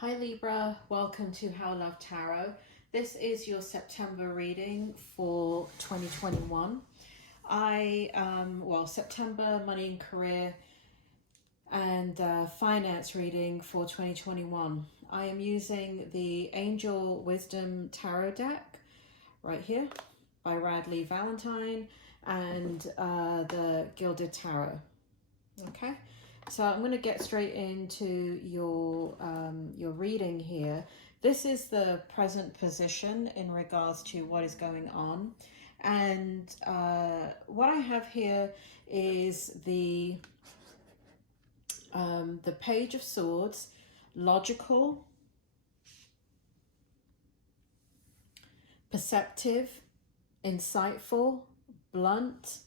Hi Libra, welcome to How Love Tarot. This is your September reading for 2021. September money and career and finance reading for 2021. I am using the Angel Wisdom Tarot deck right here by Radley Valentine and the Gilded Tarot. Okay. So I'm going to get straight into your reading here. This is the present position in regards to what is going on. And what I have here is the Page of Swords, logical, perceptive, insightful, blunt,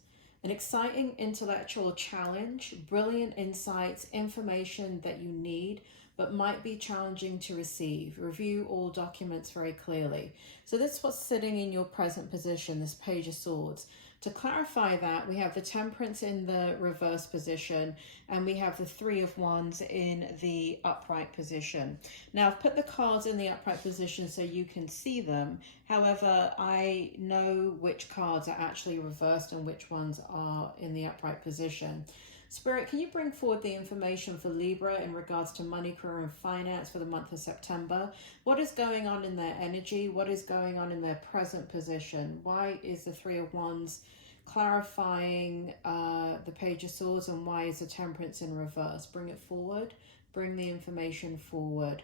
an exciting intellectual challenge, brilliant insights, information that you need but might be challenging to receive. Review all documents very clearly. So this is what's sitting in your present position, this Page of Swords. To clarify that, we have the Temperance in the reverse position and we have the Three of Wands in the upright position. Now, I've put the cards in the upright position so you can see them. However, I know which cards are actually reversed and which ones are in the upright position. Spirit, can you bring forward the information for Libra in regards to money, career, and finance for the month of September? What is going on in their energy? What is going on in their present position? Why is the Three of Wands clarifying the Page of Swords, and why is the Temperance in reverse? Bring it forward. Bring the information forward.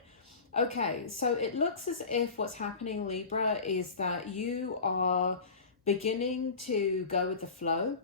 Okay, so it looks as if what's happening, Libra, is that you are beginning to go with the flow.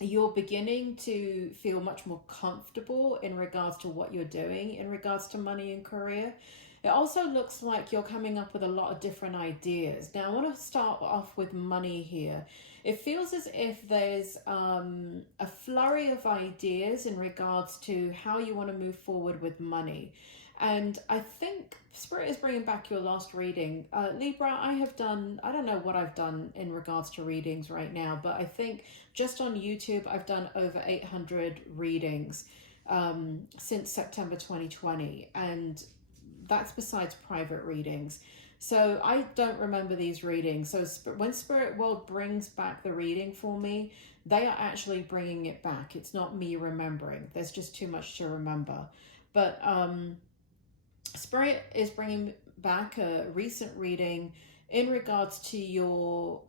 You're beginning to feel much more comfortable in regards to what you're doing in regards to money and career. It also looks like you're coming up with a lot of different ideas. Now, I want to start off with money here. It feels as if there's a flurry of ideas in regards to how you want to move forward with money. And I think Spirit is bringing back your last reading. Libra, I don't know what I've done in regards to readings right now, but I think just on YouTube, I've done over 800 readings since September 2020. And that's besides private readings. So I don't remember these readings. So when Spirit World brings back the reading for me, they are actually bringing it back. It's not me remembering. There's just too much to remember. But Spirit is bringing back a recent reading in regards to your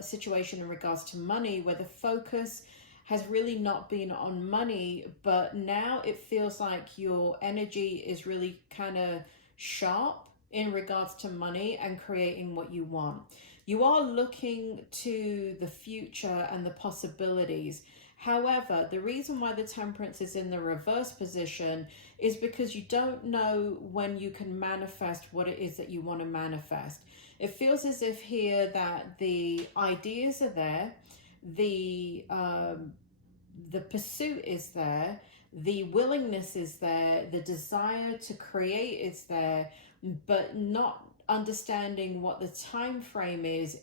situation in regards to money, where the focus has really not been on money, but now it feels like your energy is really kind of sharp in regards to money and creating what you want. You are looking to the future and the possibilities. However, the reason why the Temperance is in the reverse position is because you don't know when you can manifest what it is that you want to manifest. It feels as if here that the ideas are there, the pursuit is there, the willingness is there, the desire to create is there, but not understanding what the time frame is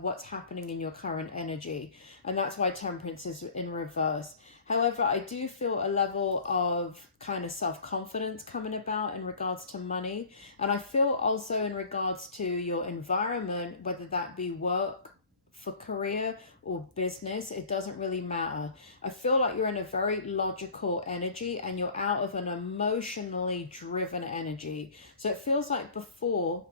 what's happening in your current energy. And that's why Temperance is in reverse. However, I do feel a level of kind of self-confidence coming about in regards to money. And I feel also in regards to your environment, whether that be work, for career or business, it doesn't really matter. I feel like you're in a very logical energy and you're out of an emotionally driven energy. So it feels like before,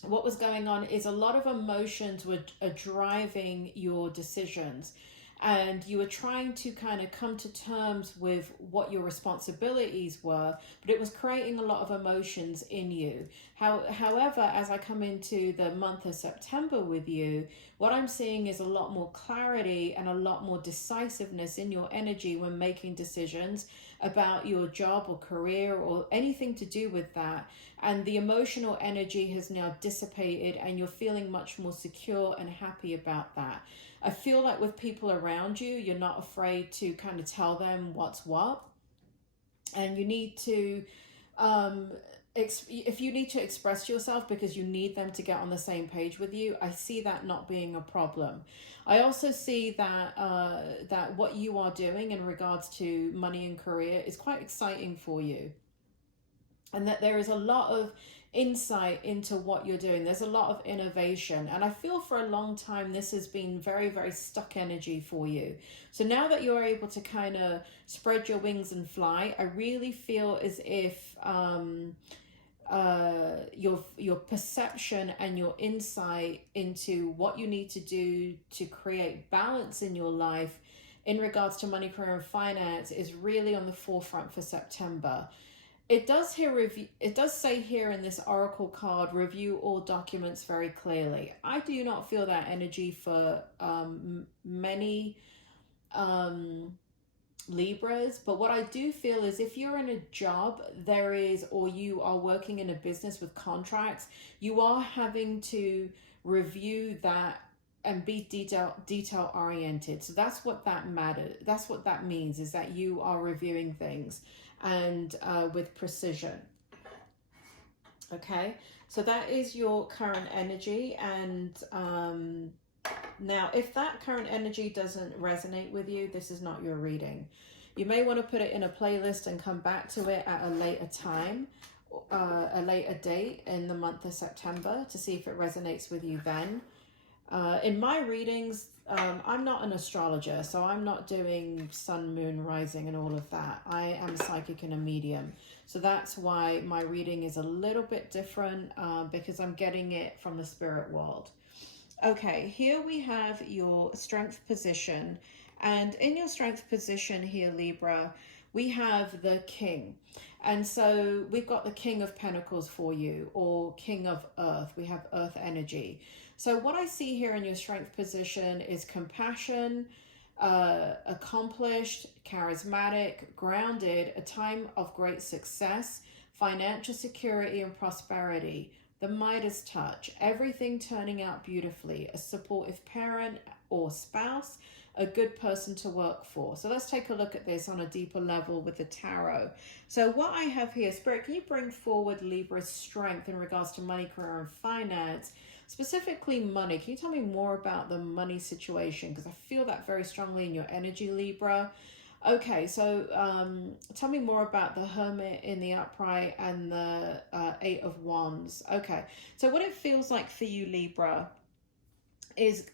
what was going on is a lot of emotions are driving your decisions, and you were trying to kind of come to terms with what your responsibilities were, but it was creating a lot of emotions in you. However, as I come into the month of September with you, what I'm seeing is a lot more clarity and a lot more decisiveness in your energy when making decisions about your job or career or anything to do with that. And the emotional energy has now dissipated and you're feeling much more secure and happy about that. I feel like with people around you, you're not afraid to kind of tell them what's what. And you need to, if you need to express yourself because you need them to get on the same page with you, I see that not being a problem. I also see that that what you are doing in regards to money and career is quite exciting for you. and that there is a lot of insight into what you're doing. There's a lot of innovation, and I feel for a long time this has been very, very stuck energy for you. So now that you're able to kind of spread your wings and fly, I really feel as if your perception and your insight into what you need to do to create balance in your life in regards to money, career, and finance is really on the forefront for September. It does say here in this oracle card, review all documents very clearly. I do not feel that energy for many Libras, but what I do feel is if you're in a job, or you are working in a business with contracts, you are having to review that and be detail oriented. So that's what that matters. That's what that means, is that you are reviewing things and with precision. Okay, so that is your current energy. And now, if that current energy doesn't resonate with you, this is not your reading. You may want to put it in a playlist and come back to it at a later time, a later date in the month of September, to see if it resonates with you then. In my readings, I'm not an astrologer, so I'm not doing sun, moon, rising and all of that. I am a psychic and a medium. So that's why my reading is a little bit different, because I'm getting it from the spirit world. Okay, here we have your strength position. And in your strength position here, Libra, we have the King. And so we've got the King of Pentacles for you, or King of Earth. We have Earth energy. So what I see here in your strength position is compassion, accomplished, charismatic, grounded, a time of great success, financial security and prosperity, the Midas touch, everything turning out beautifully, a supportive parent or spouse, a good person to work for. So let's take a look at this on a deeper level with the tarot. So what I have here, Spirit, can you bring forward Libra's strength in regards to money, career, and finance? Specifically money. Can you tell me more about the money situation? Because I feel that very strongly in your energy, Libra. Okay, so tell me more about the Hermit in the upright and the Eight of Wands. Okay, so what it feels like for you, Libra, is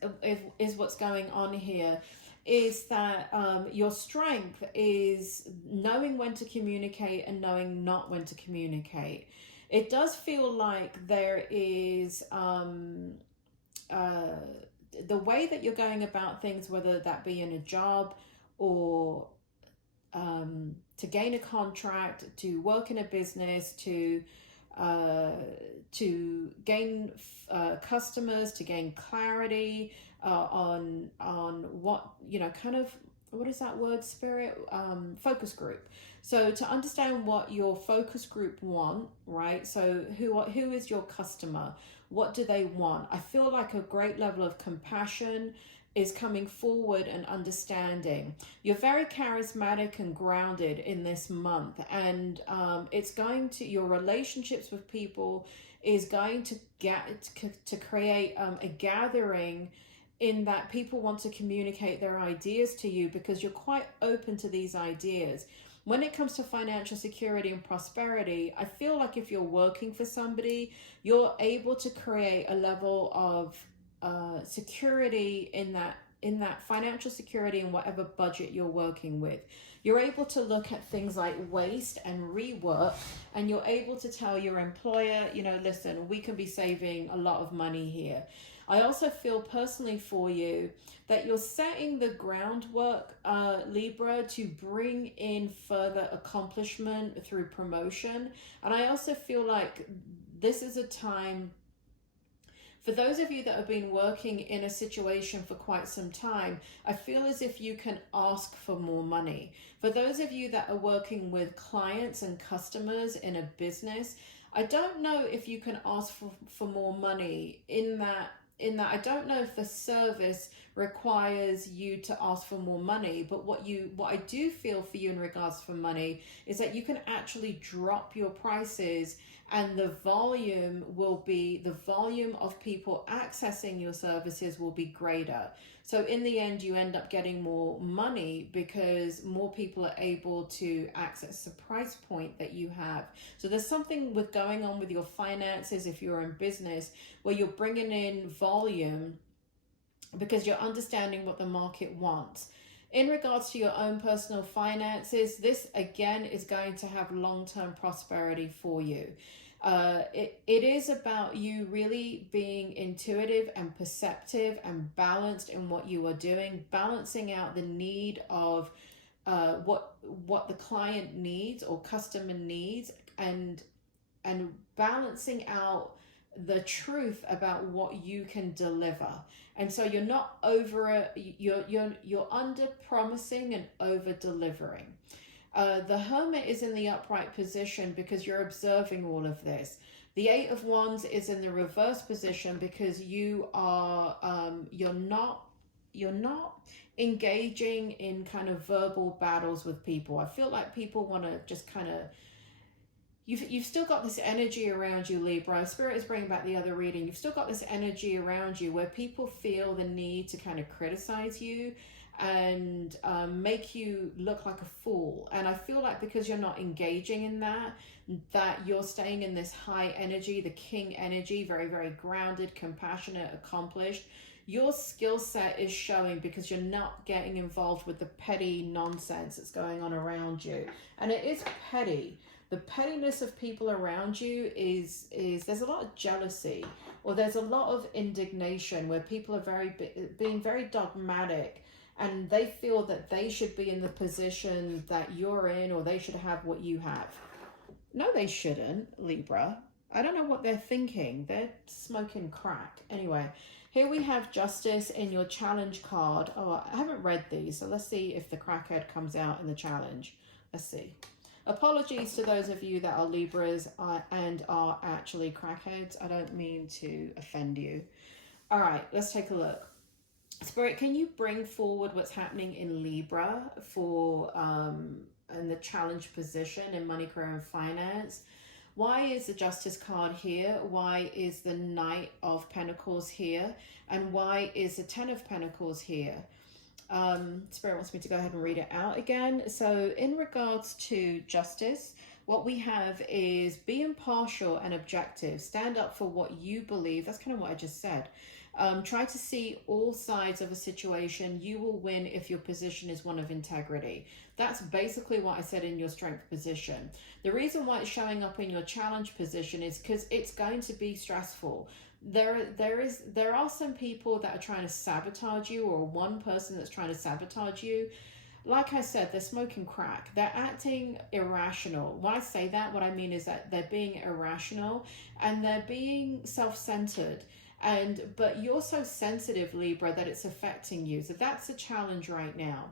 what's going on here is that your strength is knowing when to communicate and knowing not when to communicate. It does feel like there is the way that you're going about things, whether that be in a job or to gain a contract, to work in a business, to gain customers, to gain clarity on what, kind of, what is that word, Spirit? Focus group. So to understand what your focus group want, right? So who is your customer? What do they want? I feel like a great level of compassion is coming forward and understanding. You're very charismatic and grounded in this month, and your relationships with people is going to create a gathering in that people want to communicate their ideas to you because you're quite open to these ideas. When it comes to financial security and prosperity, I feel like if you're working for somebody, you're able to create a level of security in that financial security and whatever budget you're working with. You're able to look at things like waste and rework, and you're able to tell your employer, listen, we can be saving a lot of money here. I also feel personally for you that you're setting the groundwork, Libra, to bring in further accomplishment through promotion. And I also feel like this is a time, for those of you that have been working in a situation for quite some time, I feel as if you can ask for more money. For those of you that are working with clients and customers in a business, I don't know if you can ask for more money in that I don't know if the service requires you to ask for more money. But what I do feel for you in regards for money is that you can actually drop your prices, and the volume of people accessing your services will be greater. So in the end, you end up getting more money because more people are able to access the price point that you have. So there's something with going on with your finances if you're in business where you're bringing in volume because you're understanding what the market wants. In regards to your own personal finances, this again is going to have long-term prosperity for you. It is about you really being intuitive and perceptive and balanced in what you are doing, balancing out the need of what the client needs or customer needs, and balancing out the truth about what you can deliver. And so you're not you're under promising and over delivering. The Hermit is in the upright position because you're observing all of this. The Eight of Wands is in the reverse position because you are you're not engaging in kind of verbal battles with people. I feel like people want to just kind of, you've still got this energy around you, Libra. Spirit is bringing back the other reading. You've still got this energy around you where people feel the need to kind of criticize you and make you look like a fool. And I feel like because you're not engaging in that you're staying in this high energy, the king energy, very, very grounded, compassionate, accomplished. Your skill set is showing because you're not getting involved with the petty nonsense that's going on around you. And it is petty. The pettiness of people around you is there's a lot of jealousy, or there's a lot of indignation where people are being very dogmatic, and they feel that they should be in the position that you're in, or they should have what you have. No, they shouldn't, Libra. I don't know what they're thinking. They're smoking crack. Anyway, here we have Justice in your challenge card. Oh, I haven't read these, so let's see if the crackhead comes out in the challenge. Let's see. Apologies to those of you that are Libras and are actually crackheads. I don't mean to offend you. All right, let's take a look. Spirit, can you bring forward what's happening in Libra for in the challenge position in money, career, and finance? Why is the Justice card here? Why is the Knight of Pentacles here? And why is the Ten of Pentacles here? Spirit wants me to go ahead and read it out again. So in regards to Justice, what we have is be impartial and objective. Stand up for what you believe. That's kind of what I just said. Try to see all sides of a situation. You will win if your position is one of integrity. That's basically what I said in your strength position. The reason why it's showing up in your challenge position is because it's going to be stressful. There are some people that are trying to sabotage you, or one person that's trying to sabotage you. Like I said, they're smoking crack. They're acting irrational. When I say that, what I mean is that they're being irrational and they're being self-centered. But you're so sensitive, Libra, that it's affecting you. So that's the challenge right now.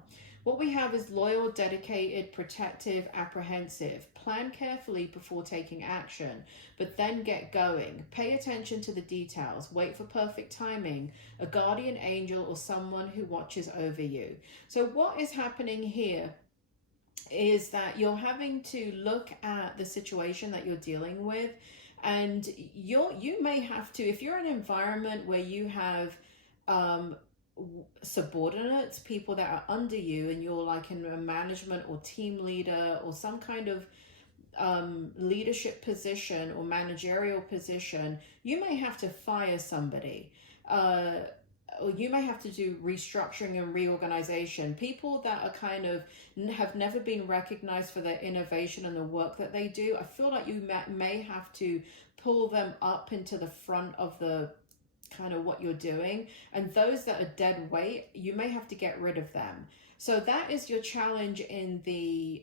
What we have is loyal, dedicated, protective, apprehensive. Plan carefully before taking action, but then get going. Pay attention to the details. Wait for perfect timing, a guardian angel or someone who watches over you. So what is happening here is that you're having to look at the situation that you're dealing with, and you may have to, if you're in an environment where you have subordinates, people that are under you, and you're like in a management or team leader or some kind of leadership position or managerial position, you may have to fire somebody. Or you may have to do restructuring and reorganization. People that are kind of have never been recognized for their innovation and the work that they do, I feel like you may have to pull them up into the front of the kind of what you're doing. And those that are dead weight, you may have to get rid of them. So that is your challenge in the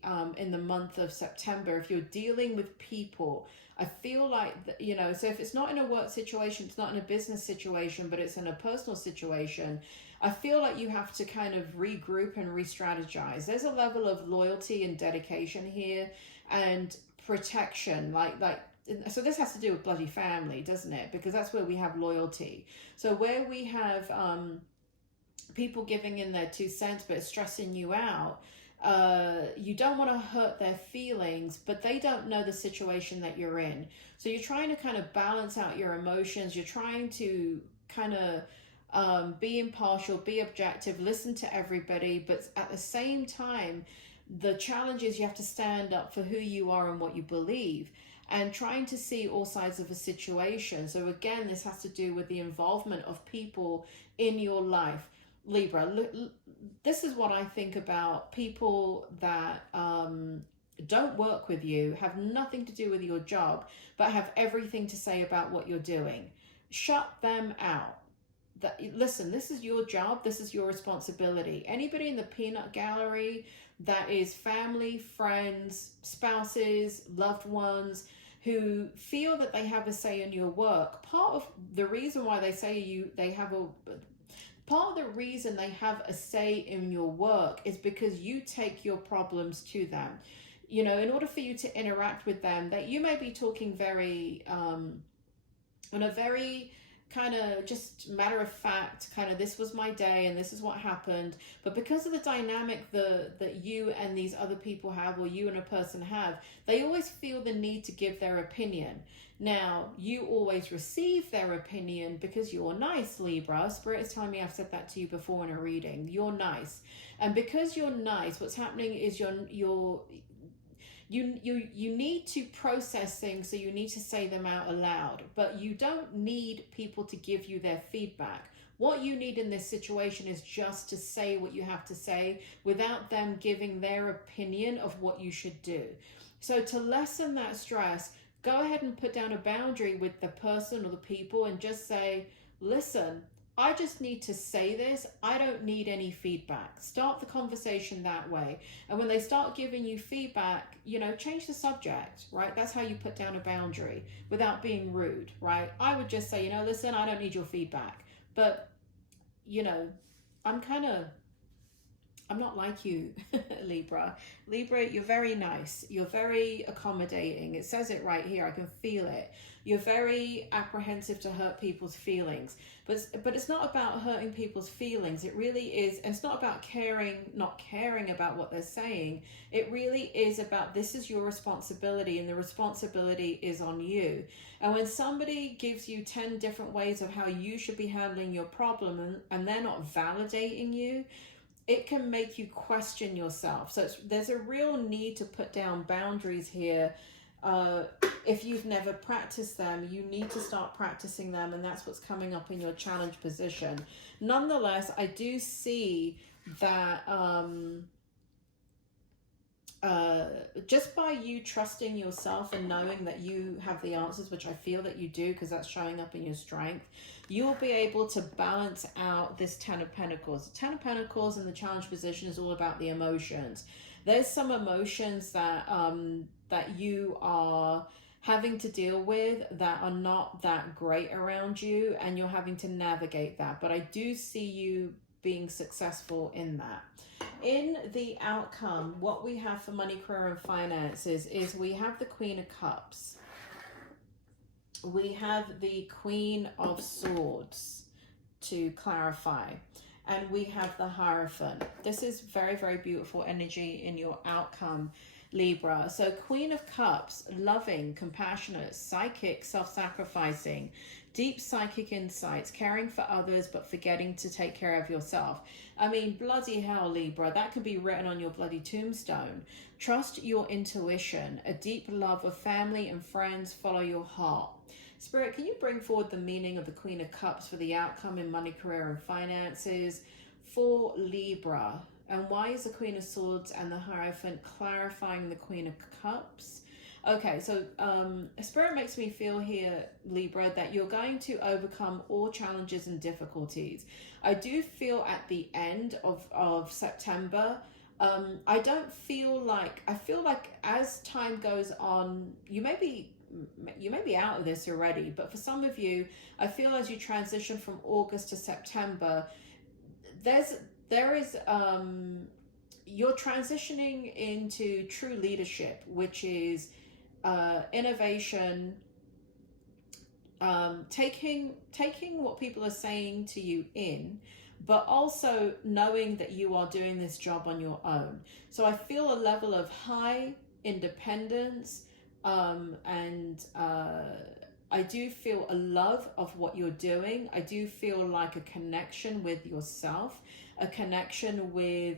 month of September. If you're dealing with people, I feel like, you know, so if it's not in a work situation, it's not in a business situation, but it's in a personal situation, I feel like you have to kind of regroup and re-strategize. There's a level of loyalty and dedication here and protection, so this has to do with bloody family, doesn't it? Because that's where we have loyalty. So where we have people giving in their 2 cents, but it's stressing you out. You don't want to hurt their feelings, but they don't know the situation that you're in. So you're trying to kind of balance out your emotions. You're trying to kind of be impartial, be objective, listen to everybody, but at the same time, the challenge is you have to stand up for who you are and what you believe, and trying to see all sides of a situation. So again, this has to do with the involvement of people in your life. Libra, this is what I think about people that don't work with you, have nothing to do with your job, but have everything to say about what you're doing. Shut them out. Listen, this is your job, this is your responsibility. Anybody in the peanut gallery that is family, friends, spouses, loved ones who feel that they have a say in your work, part of the reason why they say part of the reason they have a say in your work is because you take your problems to them. You know, in order for you to interact with them, that you may be talking very in a very kind of just matter of fact, kind of, this was my day and this is what happened. But because of the dynamic that you and these other people have, or you and a person have, they always feel the need to give their opinion. Now, you always receive their opinion because you're nice, Libra. Spirit is telling me, I've said that to you before in a reading. You're nice. And because you're nice, what's happening is you need to process things, so you need to say them out aloud, but you don't need people to give you their feedback. What you need in this situation is just to say what you have to say without them giving their opinion of what you should do. So to lessen that stress, go ahead and put down a boundary with the person or the people and just say, listen, I just need to say this. I don't need any feedback. Start the conversation that way. And when they start giving you feedback, you know, change the subject, right? That's how you put down a boundary without being rude, right? I would just say, you know, listen, I don't need your feedback. But, you know, I'm not like you, Libra. Libra, you're very nice. You're very accommodating. It says it right here. I can feel it. You're very apprehensive to hurt people's feelings. But it's not about hurting people's feelings. It really is. And it's not about not caring about what they're saying. It really is about, this is your responsibility, and the responsibility is on you. And when somebody gives you 10 different ways of how you should be handling your problem, and they're not validating you, it can make you question yourself. So there's a real need to put down boundaries here. If you've never practiced them, you need to start practicing them, and that's what's coming up in your challenge position. Nonetheless, I do see that just by you trusting yourself and knowing that you have the answers, which I feel that you do because that's showing up in your strength, you'll be able to balance out this 10 of Pentacles. The 10 of Pentacles in the challenge position is all about the emotions. There's some emotions that that you are having to deal with that are not that great around you, and you're having to navigate that. But I do see you being successful in that. In the outcome, what we have for money, career, and finances is we have the Queen of Cups. We have the Queen of Swords, to clarify. And we have the Hierophant. This is very, very beautiful energy in your outcome, Libra. So Queen of Cups, loving, compassionate, psychic, self-sacrificing, deep psychic insights, caring for others but forgetting to take care of yourself. I mean, bloody hell, Libra, that could be written on your bloody tombstone. Trust your intuition, a deep love of family and friends, follow your heart. Spirit, can you bring forward the meaning of the Queen of Cups for the outcome in money, career, and finances for Libra? And why is the Queen of Swords and the Hierophant clarifying the Queen of Cups? Okay, so Spirit makes me feel here, Libra, that you're going to overcome all challenges and difficulties. I do feel at the end of September, I don't feel like, I feel like as time goes on, you may be out of this already, but for some of you, I feel as you transition from August to September, you're transitioning into true leadership, which is innovation, taking what people are saying to you in, but also knowing that you are doing this job on your own. So I feel a level of high independence, and I do feel a love of what you're doing. I do feel like a connection with yourself, a connection with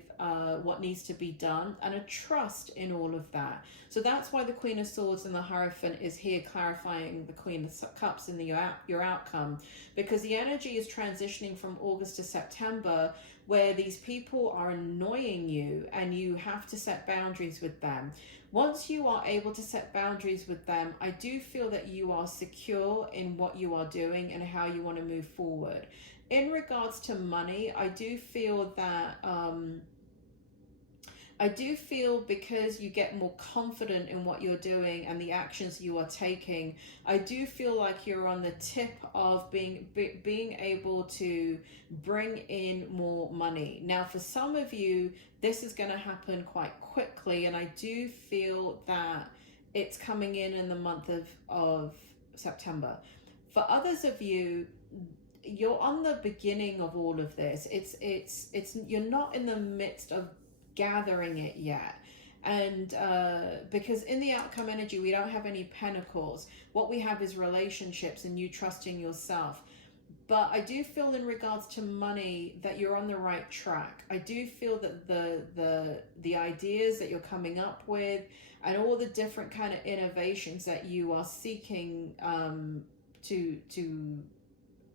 what needs to be done, and a trust in all of that. So that's why the Queen of Swords and the Hierophant is here clarifying the Queen of Cups in your outcome, because the energy is transitioning from August to September, where these people are annoying you and you have to set boundaries with them. Once you are able to set boundaries with them, I do feel that you are secure in what you are doing and how you want to move forward. In regards to money, I do feel that because you get more confident in what you're doing and the actions you are taking, I do feel like you're on the tip of being able to bring in more money. Now, for some of you, this is going to happen quite quickly, and I do feel that it's coming in the month of September. For others of you, you're on the beginning of all of this. It's you're not in the midst of gathering it yet. And because in the outcome energy, we don't have any pentacles. What we have is relationships and you trusting yourself. But I do feel in regards to money that you're on the right track. I do feel that the ideas that you're coming up with and all the different kind of innovations that you are seeking to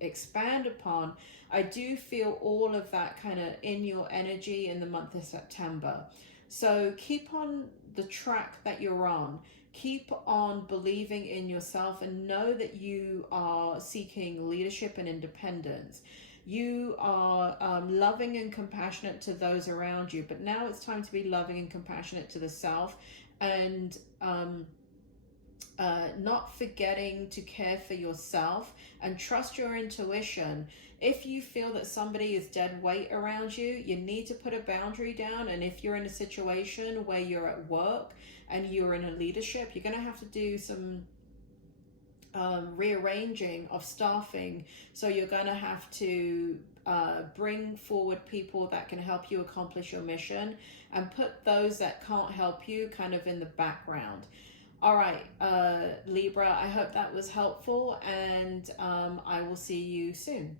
expand upon, I do feel all of that kind of in your energy in the month of September. So keep on the track that you're on. Keep on believing in yourself and know that you are seeking leadership and independence. You are loving and compassionate to those around you, but now it's time to be loving and compassionate to the self, and not forgetting to care for yourself and trust your intuition. If you feel that somebody is dead weight around you, you need to put a boundary down. And if you're in a situation where you're at work and you're in a leadership, you're going to have to do some rearranging of staffing. So you're going to have to bring forward people that can help you accomplish your mission and put those that can't help you kind of in the background. All right, Libra, I hope that was helpful, and I will see you soon.